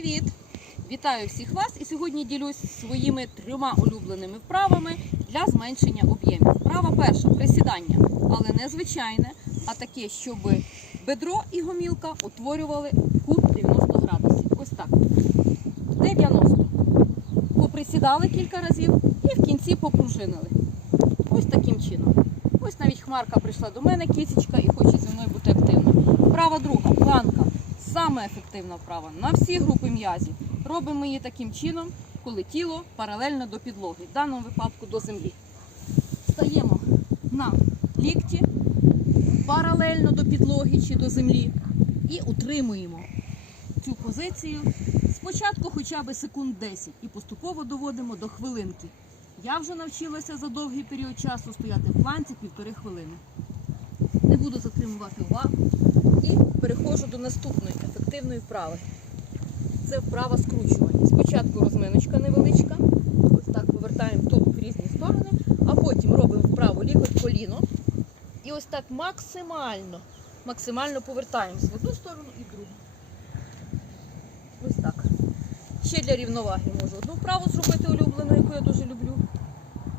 Привіт! Вітаю всіх вас і сьогодні ділюсь своїми трьома улюбленими вправами для зменшення об'ємів. Вправа перша присідання, але не звичайне, а таке, щоб бедро і гомілка утворювали кут 90 градусів. Ось так. 90. Поприсідали кілька разів і в кінці попружинили. Ось таким чином. Ось навіть хмарка прийшла до мене, квіточка, і хоче зі мною бути активна. Вправа друга. Саме ефективна вправа на всі групи м'язів. Робимо її таким чином, коли тіло паралельно до підлоги, в даному випадку до землі. Стаємо на лікті паралельно до підлоги чи до землі і утримуємо цю позицію спочатку хоча б секунд 10 і поступово доводимо до хвилинки. Я вже навчилася за довгий період часу стояти в планці півтори хвилини. Не буду затримувати увагу і переходжу до наступної ефективної вправи. Це вправа скручування. Спочатку розминочка невеличка, ось так повертаємо тулуб в різні сторони, а потім робимо вправу лікоть коліно. І ось так максимально, максимально повертаємось в одну сторону і в другу. Ось так. Ще для рівноваги можу одну вправу зробити улюблену, яку я дуже люблю.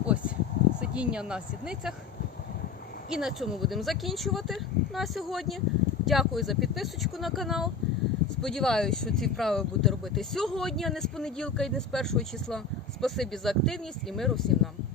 Ось сидіння на сідницях. І на цьому будемо закінчувати на сьогодні. Дякую за підписочку на канал. Сподіваюсь, що ці вправи будете робити сьогодні, а не з понеділка і не з першого числа. Спасибі за активність і миру всім нам.